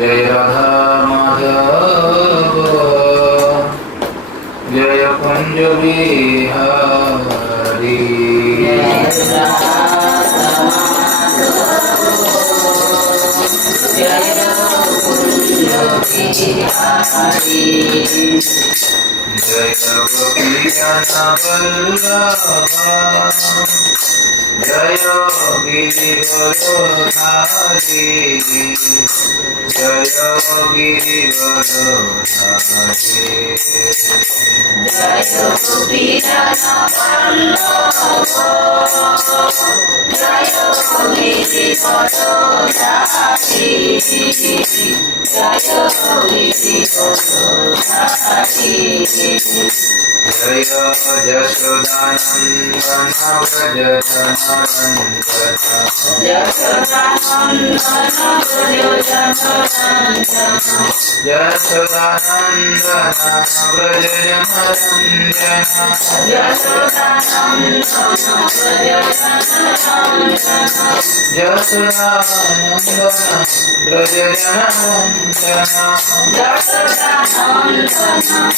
जय राधा माधव जय कुंज बिहारी जय गोपीजनवल्लभा जय गिरिवरधारी जय गिरिवरधारी जय गोपीजनवल्लभा जय गिरिवरधारी जय गिरिवरधारी जय यशोदानन्दन व्रज जनरञ्जन यशोदानन्दन व्रज जनरञ्जन यशोदानन्दन व्रज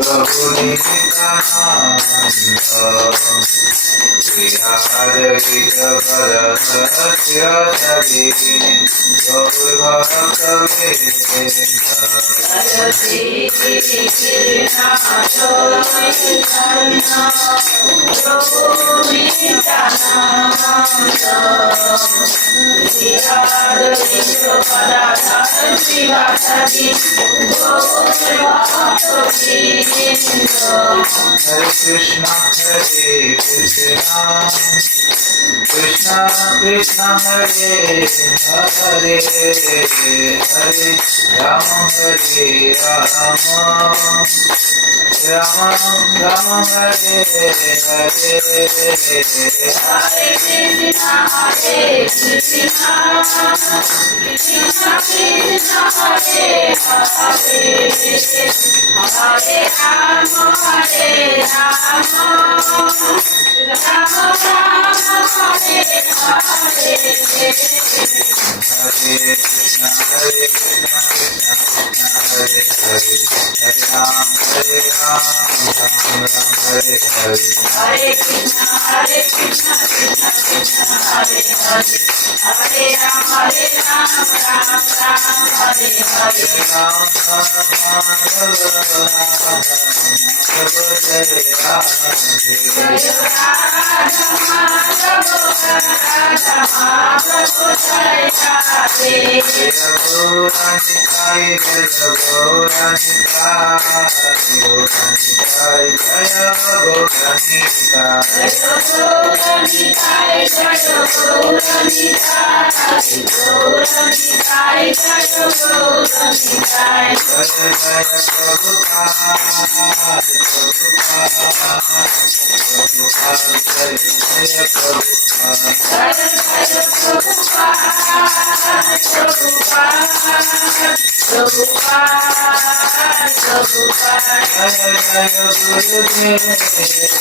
प्रभु विहारित भरतस्य हरे कृष्णा कृष्णा कृष्णा हरे हरे हरे राम हरे राम राम राम हरे हरे हरे कृष्णा कृष्णा कृष्णा कृष्णा हरे हरे हरे राम राम राम हरे हरे हरे कृष्णा कृष्णा कृष्णा हरे हरे हरे राम राम राम हरे हरे हरे कृष्णा कृष्णा कृष्णा हरे हरे हरे राम राम राम हरे हरे राम जय राधा माधव जय राधे